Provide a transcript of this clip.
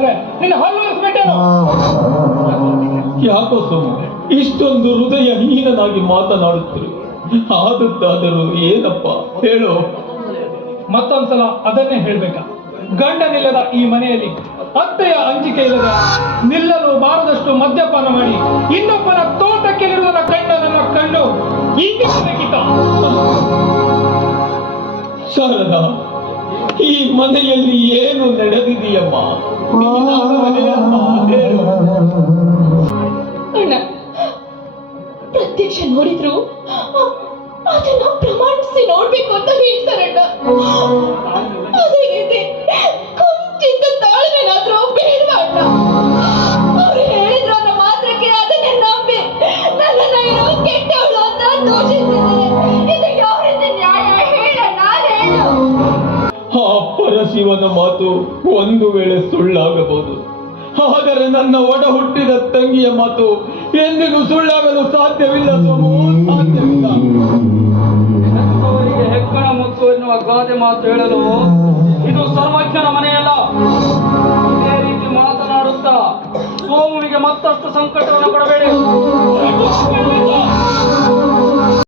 ಮಾತಾಡಿದ್ರೆ ನಿನ್ನ ಹಲ್ಲುರಿಸ್ಬಿಟ್ಟೇನು? ಯಾಕೋ ಸೋಮು ಇಷ್ಟೊಂದು ಹೃದಯ ಹೀನನಾಗಿ ಮಾತನಾಡುತ್ತಿರು? ಆದದ್ದಾದರೂ ಏನಪ್ಪ ಹೇಳು. ಮತ್ತೊಂದ್ಸಲ ಅದನ್ನೇ ಹೇಳ್ಬೇಕಾ? ಗಂಡನಿಲ್ಲದ ಈ ಮನೆಯಲ್ಲಿ ಅತ್ತೆಯ ಅಂಜಿಕೆ ಇಲ್ಲದ ನಿಲ್ಲಲು ಬಾರದಷ್ಟು ಮದ್ಯಪಾನ ಮಾಡಿ ಇನ್ನೊಬ್ಬನ ತೋಟಕ್ಕೆ ನಿಡುವುದನ್ನ ಕಂಡ ನನ್ನ ಕಣ್ಣು ಹೀಗೆ ಬೇಕಿತ್ತ? ಶಾರದಾ, ಈ ಮನೆಯಲ್ಲಿ ಏನು ನಡೆದಿದೆಯಮ್ಮ? ಹೇಳು. ಅಣ್ಣ, ಪ್ರತ್ಯಕ್ಷ ನೋಡಿದ್ರು ಅದನ್ನ ಪ್ರಮಾಣಿಸಿ ನೋಡ್ಬೇಕು ಅಂತ ಹೇಳ್ತಾರಣ್ಣ. ಅದೇ ರೀತಿ ಕೊಂಚಿತ ತಾಳ್ಮೆನಾದ್ರೂ ಬೇಡವಾ ಅಣ್ಣ? ಅವ್ರು ಹೇಳಿದ್ರು ಅನ್ನೋ ಮಾತ್ರಕ್ಕೆ ಅದನ್ನೇ ನಂಬಿ ನನ್ನನ್ನ ಏನೋ ಕೆಟ್ಟವಳು ಅಂತ ದೂಷಿಸಿದ್ದಾರೆ. ಇದು ಯಾವ ರೀತಿ ನ್ಯಾಯ ಹೇಳಣ್ಣ, ಹೇಳು. ಆ ಪರಶಿವನ ಮಾತು ಒಂದು ವೇಳೆ ಸುಳ್ಳಾಗಬಹುದು, ಆದರೆ ನನ್ನ ಒಡ ಹುಟ್ಟಿದ ತಂಗಿಯ ಮಾತು ಎಂದಿಗೂ ಸುಳ್ಳಾಗಲು ಸಾಧ್ಯವಿಲ್ಲ ಸೋಮು, ಸಾಧ್ಯವಿಲ್ಲ. ಅವರಿಗೆ ಹೆಗ್ಗಣ ಮುತ್ತು ಎನ್ನುವ ಗಾದೆ ಮಾತು ಹೇಳಲು ಇದು ಸರ್ವಜ್ಞನ ಮನೆಯಲ್ಲ. ಇದೇ ರೀತಿ ಮಾತನಾಡುತ್ತಾ ಸೋಮುವಿಗೆ ಮತ್ತಷ್ಟು ಸಂಕಟವನ್ನು ಕೊಡಬೇಡಿ.